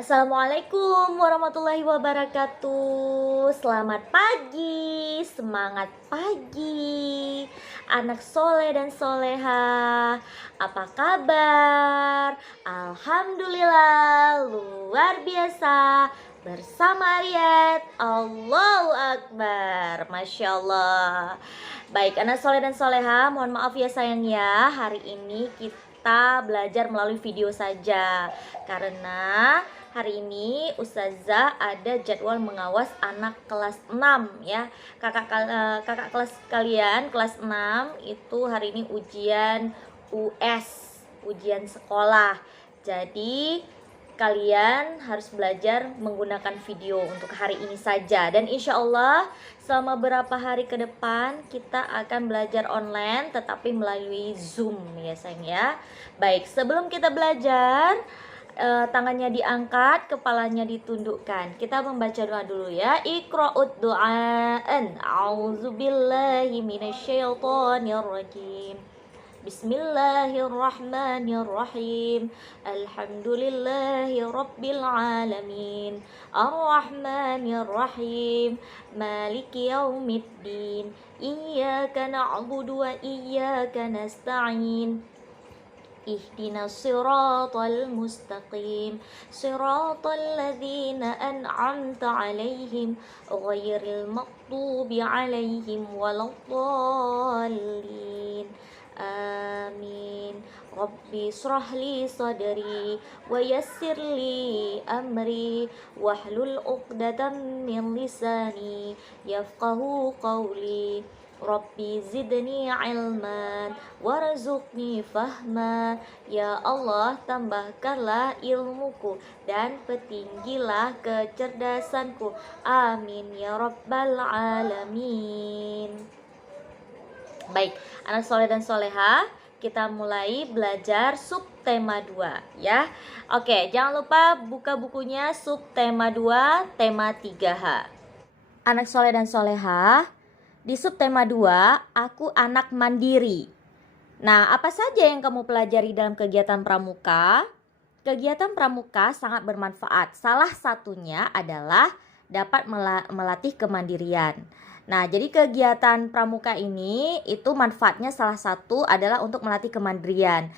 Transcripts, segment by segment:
Assalamualaikum warahmatullahi wabarakatuh. Selamat pagi, semangat pagi, anak soleh dan soleha. Apa kabar? Alhamdulillah, luar biasa. Bersama Riyad, Allahu Akbar, Masya Allah. Baik, anak soleh dan soleha, mohon maaf ya sayang ya. Hari ini kita belajar melalui video saja karena hari ini Ustazah ada jadwal mengawas anak kelas 6 ya. Kakak kelas kalian kelas 6 itu hari ini ujian US, ujian sekolah. Jadi kalian harus belajar menggunakan video untuk hari ini saja. Dan insya Allah selama beberapa hari ke depan kita akan belajar online tetapi melalui Zoom ya sayang ya. Baik, sebelum kita belajar, tangannya diangkat, kepalanya ditundukkan. Kita membaca doa dulu ya. Iqra'ud du'aan. A'udzubillahi minasyaitonirrajim. Bismillahirrahmanirrahim. Alhamdulillahi rabbil alamin. Arrahmanirrahim. Maliki yaumiddin. Iyyaka na'budu wa iyyaka nasta'in. Ihdinas siratal mustaqim, siratal ladzina an'amta 'alaihim ghairil maghdubi 'alaihim waladdallin. Amin. Rabbi shrahli sadri wa yassirli amri wahlul 'uqdatam min lisani yafqahu qawli. Rabbi zidni ilman warzuqni fahma. Ya Allah, tambahkanlah ilmuku dan petinggilah kecerdasanku. Amin ya rabbal alamin. Baik, anak soleh dan soleha, kita mulai belajar subtema 2 ya. Oke, jangan lupa buka bukunya subtema 2, tema 3H. Anak soleh dan soleha, di subtema 2, aku anak mandiri. Nah, apa saja yang kamu pelajari dalam kegiatan pramuka? Kegiatan pramuka sangat bermanfaat. Salah satunya adalah dapat melatih kemandirian. Nah, jadi kegiatan pramuka ini itu manfaatnya salah satu adalah untuk melatih kemandirian.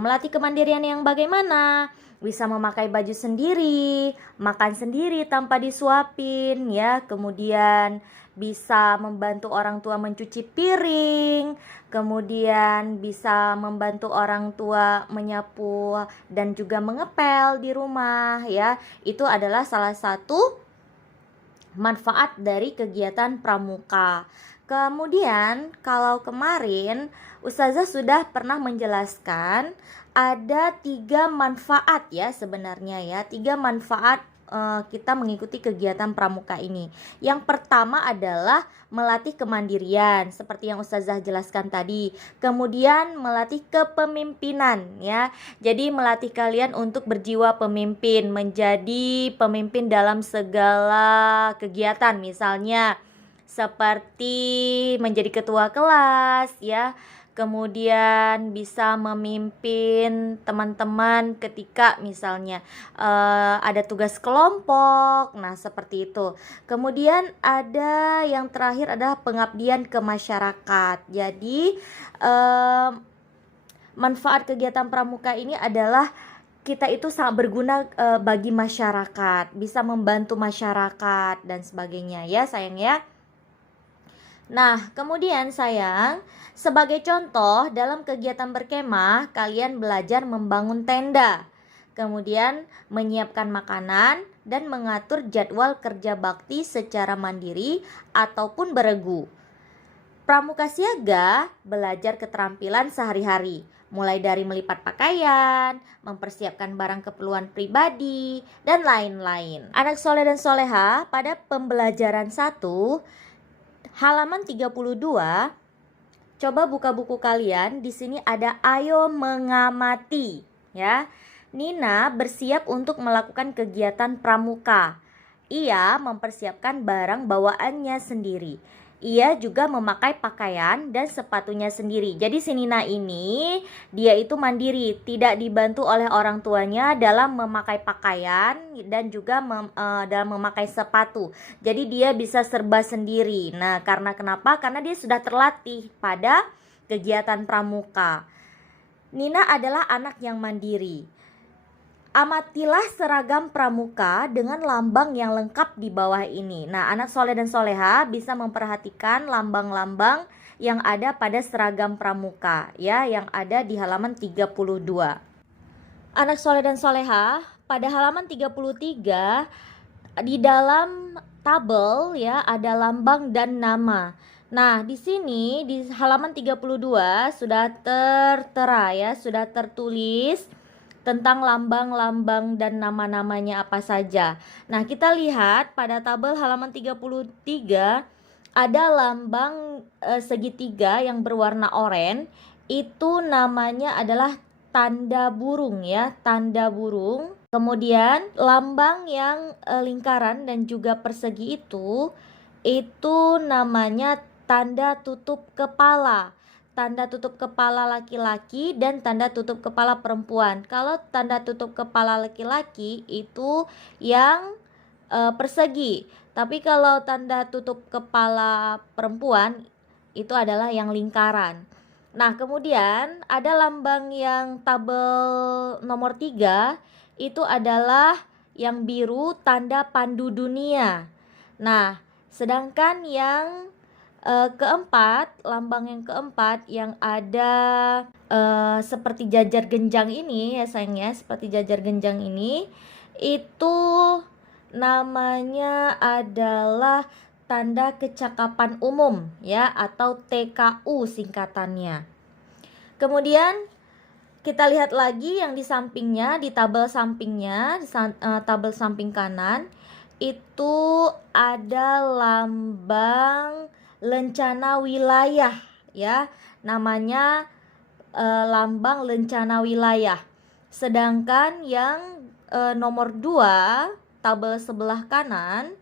Melatih kemandirian yang bagaimana? Bisa memakai baju sendiri, makan sendiri tanpa disuapin ya. Kemudian bisa membantu orang tua mencuci piring, kemudian bisa membantu orang tua menyapu dan juga mengepel di rumah ya. Itu adalah salah satu manfaat dari kegiatan pramuka. Kemudian kalau kemarin Ustazah sudah pernah menjelaskan ada 3 manfaat ya sebenarnya ya. 3 manfaat kita mengikuti kegiatan pramuka ini. Yang pertama adalah melatih kemandirian seperti yang Ustazah jelaskan tadi. Kemudian melatih kepemimpinan ya. Jadi melatih kalian untuk berjiwa pemimpin, menjadi pemimpin dalam segala kegiatan, misalnya seperti menjadi ketua kelas ya. Kemudian bisa memimpin teman-teman ketika misalnya ada tugas kelompok. Nah, seperti itu. Kemudian ada yang terakhir adalah pengabdian ke masyarakat. Jadi manfaat kegiatan pramuka ini adalah kita itu sangat berguna bagi masyarakat, bisa membantu masyarakat dan sebagainya ya sayang ya. Nah, kemudian sayang, sebagai contoh dalam kegiatan berkemah, kalian belajar membangun tenda, kemudian menyiapkan makanan dan mengatur jadwal kerja bakti secara mandiri ataupun beregu. Pramuka siaga belajar keterampilan sehari-hari, mulai dari melipat pakaian, mempersiapkan barang keperluan pribadi, dan lain-lain. Anak soleh dan soleha, pada pembelajaran 1 halaman 32, coba buka buku kalian. Di sini ada ayo mengamati ya. Nina bersiap untuk melakukan kegiatan pramuka. Ia mempersiapkan barang bawaannya sendiri. ia juga memakai pakaian dan sepatunya sendiri. Jadi si Nina ini dia itu mandiri, tidak dibantu oleh orang tuanya dalam memakai pakaian dan juga dalam memakai sepatu. Jadi dia bisa serba sendiri. Nah, karena kenapa? Karena dia sudah terlatih pada kegiatan pramuka. Nina adalah anak yang mandiri. Amatilah seragam pramuka dengan lambang yang lengkap di bawah ini. Nah, anak soleh dan soleha bisa memperhatikan lambang-lambang yang ada pada seragam pramuka ya, yang ada di halaman 32. Anak soleh dan soleha, pada halaman 33 di dalam tabel ya ada lambang dan nama. Nah, di sini di halaman 32 sudah tertera ya, sudah tertulis tentang lambang-lambang dan nama-namanya apa saja. Nah, kita lihat pada tabel halaman 33 ada lambang segitiga yang berwarna oranye. Itu namanya adalah tanda burung ya, tanda burung. Kemudian lambang yang lingkaran dan juga persegi itu namanya tanda tutup kepala. Tanda tutup kepala laki-laki dan tanda tutup kepala perempuan. Kalau tanda tutup kepala laki-laki itu yang persegi, tapi kalau tanda tutup kepala perempuan itu adalah yang lingkaran. Nah, kemudian ada lambang yang tabel nomor 3, itu adalah yang biru, tanda pandu dunia. Nah, sedangkan yang keempat, lambang yang keempat yang ada seperti jajar genjang ini ya sayangnya, seperti jajar genjang ini, itu namanya adalah tanda kecakapan umum ya, atau TKU singkatannya. Kemudian kita lihat lagi yang di sampingnya, di tabel sampingnya, tabel samping kanan itu ada lambang lencana wilayah ya, namanya lambang lencana wilayah. Sedangkan yang nomor 2 tabel sebelah kanan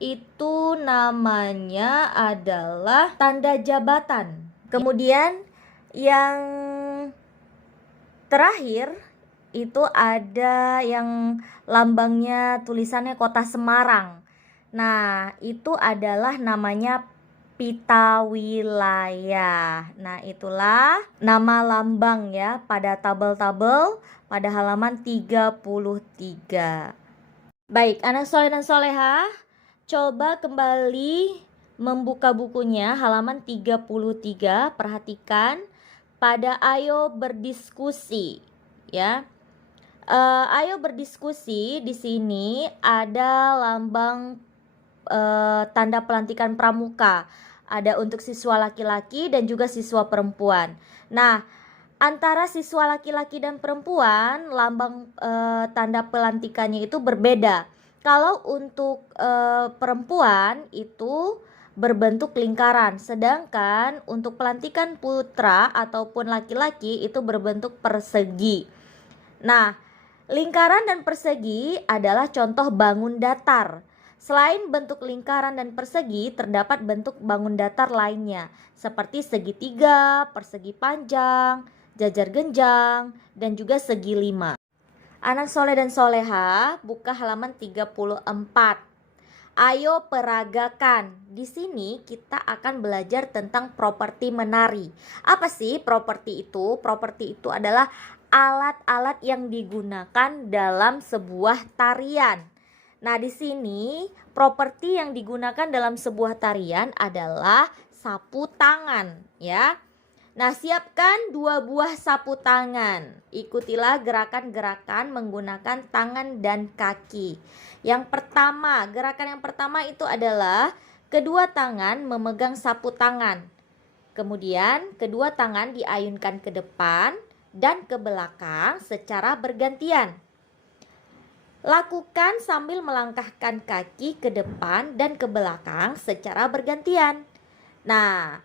itu namanya adalah tanda jabatan. Kemudian yang terakhir itu ada yang lambangnya tulisannya Kota Semarang. Nah, itu adalah namanya pita wilayah. Nah, itulah nama lambang ya pada tabel-tabel pada halaman 33. Baik, anak soleh dan soleha, coba kembali membuka bukunya halaman 33, perhatikan pada ayo berdiskusi ya. Ayo berdiskusi di sini ada lambang tanda pelantikan pramuka. Ada untuk siswa laki-laki dan juga siswa perempuan. Nah, antara siswa laki-laki dan perempuan lambang tanda pelantikannya itu berbeda. Kalau untuk perempuan itu berbentuk lingkaran, sedangkan untuk pelantikan putra ataupun laki-laki itu berbentuk persegi. Nah, lingkaran dan persegi adalah contoh bangun datar. Selain bentuk lingkaran dan persegi, terdapat bentuk bangun datar lainnya, seperti segitiga, persegi panjang, jajar genjang, dan juga segi lima. Anak soleh dan soleha, buka halaman 34. Ayo peragakan. Di sini kita akan belajar tentang properti menari. Apa sih properti itu? Properti itu adalah alat-alat yang digunakan dalam sebuah tarian. Nah, di sini properti yang digunakan dalam sebuah tarian adalah sapu tangan ya. Nah, siapkan 2 buah sapu tangan. Ikutilah gerakan-gerakan menggunakan tangan dan kaki. Yang pertama, gerakan yang pertama itu adalah kedua tangan memegang sapu tangan. Kemudian kedua tangan diayunkan ke depan dan ke belakang secara bergantian. Lakukan sambil melangkahkan kaki ke depan dan ke belakang secara bergantian. Nah,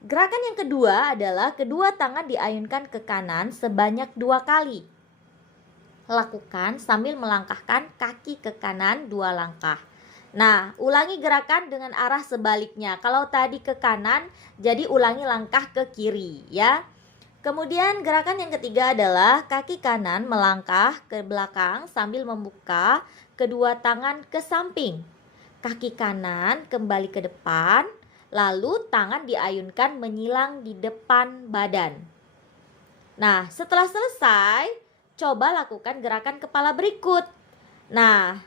gerakan yang kedua adalah kedua tangan diayunkan ke kanan sebanyak 2 kali. Lakukan sambil melangkahkan kaki ke kanan 2 langkah. Nah, ulangi gerakan dengan arah sebaliknya. Kalau tadi ke kanan, jadi ulangi langkah ke kiri ya. Kemudian gerakan yang ketiga adalah kaki kanan melangkah ke belakang sambil membuka kedua tangan ke samping. Kaki kanan kembali ke depan, lalu tangan diayunkan menyilang di depan badan. Nah, setelah selesai, coba lakukan gerakan kepala berikut. Nah,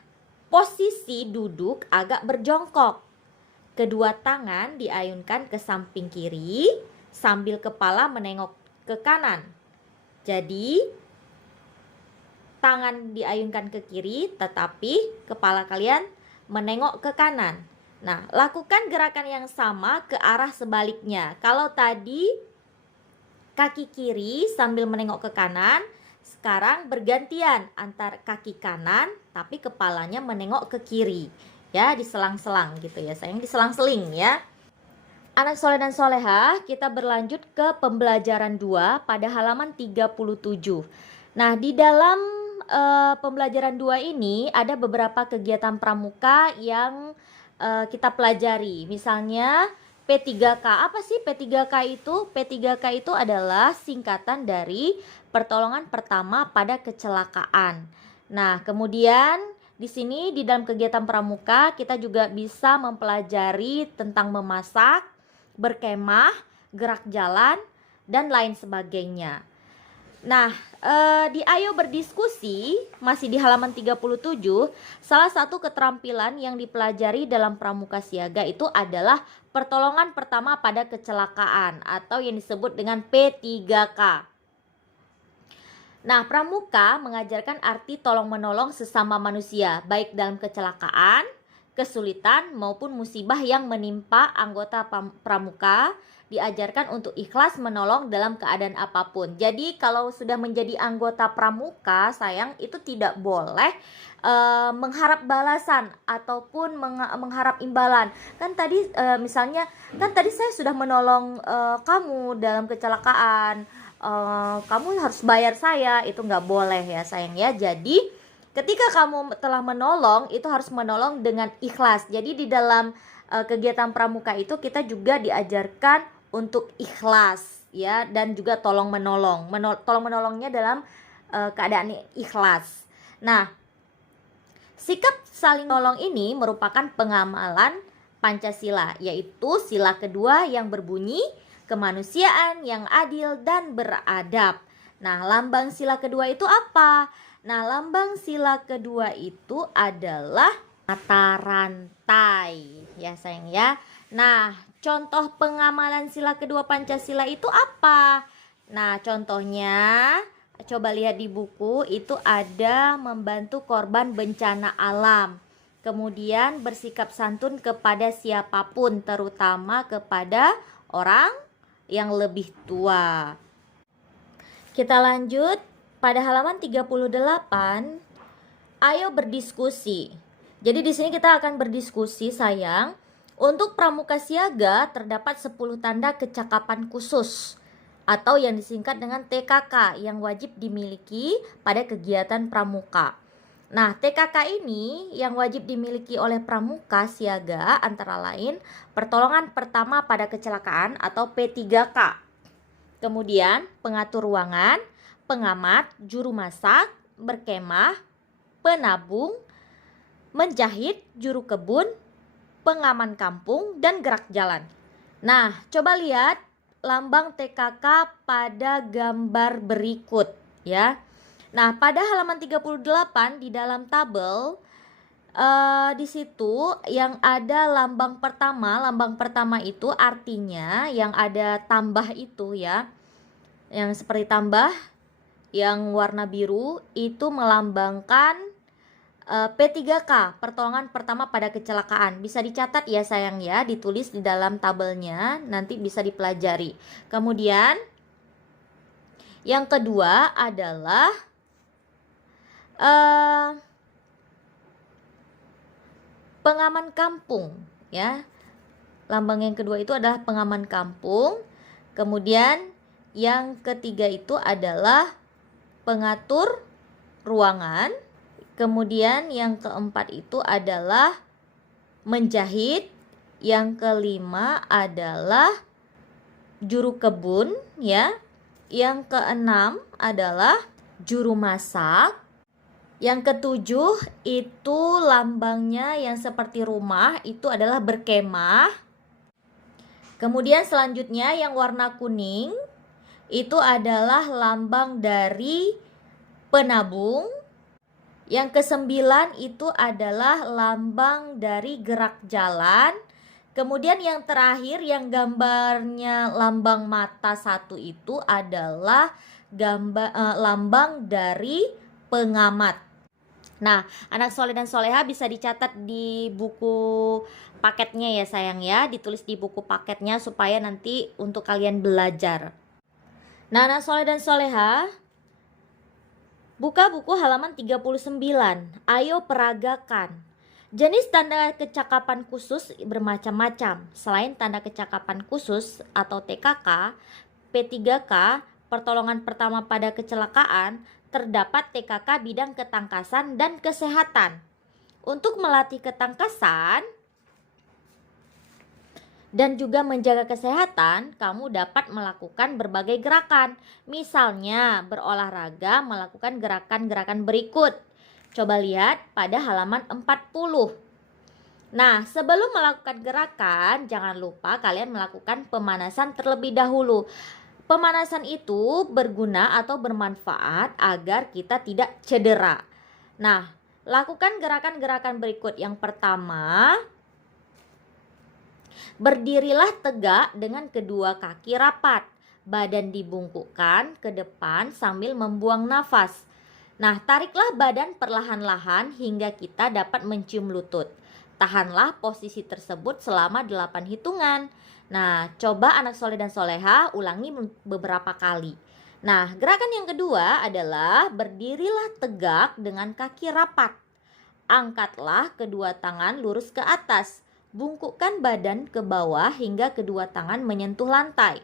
posisi duduk agak berjongkok. Kedua tangan diayunkan ke samping kiri sambil kepala menengok ke kanan. Jadi, tangan diayunkan ke kiri tetapi kepala kalian menengok ke kanan. Nah, lakukan gerakan yang sama ke arah sebaliknya. Kalau tadi kaki kiri sambil menengok ke kanan, sekarang bergantian antar kaki kanan tapi kepalanya menengok ke kiri. Ya, diselang-selang gitu ya, sayang, diselang-seling ya. Anak soleh dan soleha, kita berlanjut ke pembelajaran 2 pada halaman 37. Nah, di dalam pembelajaran 2 ini ada beberapa kegiatan pramuka yang kita pelajari. Misalnya P3K. Apa sih P3K itu? P3K itu adalah singkatan dari pertolongan pertama pada kecelakaan. Nah, kemudian di sini di dalam kegiatan pramuka kita juga bisa mempelajari tentang memasak, berkemah, gerak jalan, dan lain sebagainya. Nah, di Ayo Berdiskusi, masih di halaman 37, salah satu keterampilan yang dipelajari dalam pramuka siaga itu adalah pertolongan pertama pada kecelakaan atau yang disebut dengan P3K. Nah, pramuka mengajarkan arti tolong-menolong sesama manusia, baik dalam kecelakaan, kesulitan, maupun musibah yang menimpa anggota pramuka. Diajarkan untuk ikhlas menolong dalam keadaan apapun. Jadi kalau sudah menjadi anggota pramuka, sayang, itu tidak boleh mengharap balasan ataupun mengharap imbalan. Kan tadi misalnya, kan tadi saya sudah menolong kamu dalam kecelakaan, kamu harus bayar saya, itu nggak boleh ya sayang ya. Jadi ketika kamu telah menolong, itu harus menolong dengan ikhlas. Jadi di dalam kegiatan pramuka itu kita juga diajarkan untuk ikhlas ya, dan juga tolong menolong. Tolong menolongnya dalam keadaan ikhlas. Nah, sikap saling menolong ini merupakan pengamalan Pancasila, yaitu sila kedua yang berbunyi kemanusiaan yang adil dan beradab. Nah, lambang sila kedua itu apa? Nah, lambang sila kedua itu adalah mata rantai ya sayang ya. Nah, contoh pengamalan sila kedua Pancasila itu apa? Nah, contohnya coba lihat di buku, itu ada membantu korban bencana alam. Kemudian bersikap santun kepada siapapun, terutama kepada orang yang lebih tua. Kita lanjut pada halaman 38. Ayo berdiskusi. Jadi di sini kita akan berdiskusi sayang. Untuk pramuka siaga terdapat 10 tanda kecakapan khusus atau yang disingkat dengan TKK yang wajib dimiliki pada kegiatan pramuka. Nah, TKK ini yang wajib dimiliki oleh pramuka siaga antara lain pertolongan pertama pada kecelakaan atau P3K. Kemudian pengatur ruangan, pengamat, juru masak, berkemah, penabung, menjahit, juru kebun, pengaman kampung, dan gerak jalan. Nah, coba lihat lambang TKK pada gambar berikut ya. Nah, pada halaman 38 di dalam tabel di situ yang ada lambang pertama. Lambang pertama itu artinya yang ada tambah itu ya. Yang seperti tambah yang warna biru itu melambangkan P3K, pertolongan pertama pada kecelakaan. Bisa dicatat ya sayang ya, ditulis di dalam tabelnya, nanti bisa dipelajari. Kemudian yang kedua adalah pengaman kampung ya. Lambang yang kedua itu adalah pengaman kampung. Kemudian yang ketiga itu adalah pengatur ruangan. Kemudian yang keempat itu adalah menjahit. Yang kelima adalah juru kebun ya. Yang keenam adalah juru masak. Yang ketujuh itu lambangnya yang seperti rumah, itu adalah berkemah. Kemudian selanjutnya yang warna kuning itu adalah lambang dari penabung. Yang kesembilan itu adalah lambang dari gerak jalan. Kemudian yang terakhir yang gambarnya lambang mata satu itu adalah lambang dari pengamat. Nah, anak soleh dan soleha bisa dicatat di buku paketnya ya sayang ya, ditulis di buku paketnya supaya nanti untuk kalian belajar. Nah, anak soleh dan soleha, buka buku halaman 39. Ayo peragakan. Jenis tanda kecakapan khusus bermacam-macam. Selain tanda kecakapan khusus atau TKK, P3K, pertolongan pertama pada kecelakaan, terdapat TKK bidang ketangkasan dan kesehatan. Untuk melatih ketangkasan dan juga menjaga kesehatan, kamu dapat melakukan berbagai gerakan. Misalnya, berolahraga melakukan gerakan-gerakan berikut. Coba lihat pada halaman 40. Nah, sebelum melakukan gerakan, jangan lupa kalian melakukan pemanasan terlebih dahulu. Pemanasan itu berguna atau bermanfaat agar kita tidak cedera. Nah, lakukan gerakan-gerakan berikut. Yang pertama, berdirilah tegak dengan kedua kaki rapat. Badan dibungkukkan ke depan sambil membuang nafas. Nah, tariklah badan perlahan-lahan hingga kita dapat mencium lutut. Tahanlah posisi tersebut selama 8 hitungan. Nah, coba anak soleh dan soleha ulangi beberapa kali. Nah, gerakan yang kedua adalah berdirilah tegak dengan kaki rapat. Angkatlah kedua tangan lurus ke atas. Bungkukkan badan ke bawah hingga kedua tangan menyentuh lantai.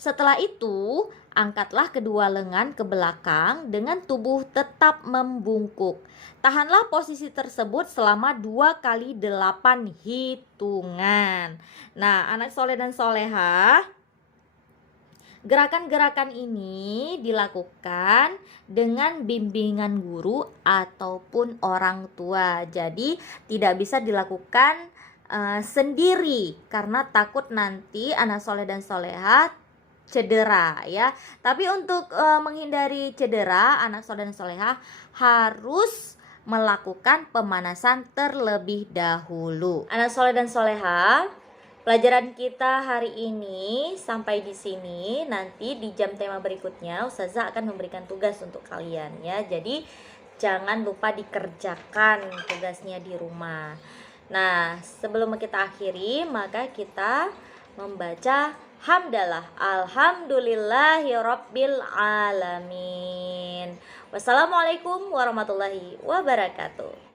Setelah itu, angkatlah kedua lengan ke belakang dengan tubuh tetap membungkuk. Tahanlah posisi tersebut selama 2 kali 8 hitungan. Nah, anak soleh dan soleha, gerakan-gerakan ini dilakukan dengan bimbingan guru ataupun orang tua. Jadi, tidak bisa dilakukan sendiri karena takut nanti anak soleh dan soleha cedera ya. Tapi untuk menghindari cedera, anak soleh dan soleha harus melakukan pemanasan terlebih dahulu. Anak soleh dan soleha, pelajaran kita hari ini sampai di sini. Nanti di jam tema berikutnya Ustazah akan memberikan tugas untuk kalian ya. Jadi jangan lupa dikerjakan tugasnya di rumah. Nah, sebelum kita akhiri, maka kita membaca hamdalah. Alhamdulillahirabbil alamin. Wassalamualaikum warahmatullahi wabarakatuh.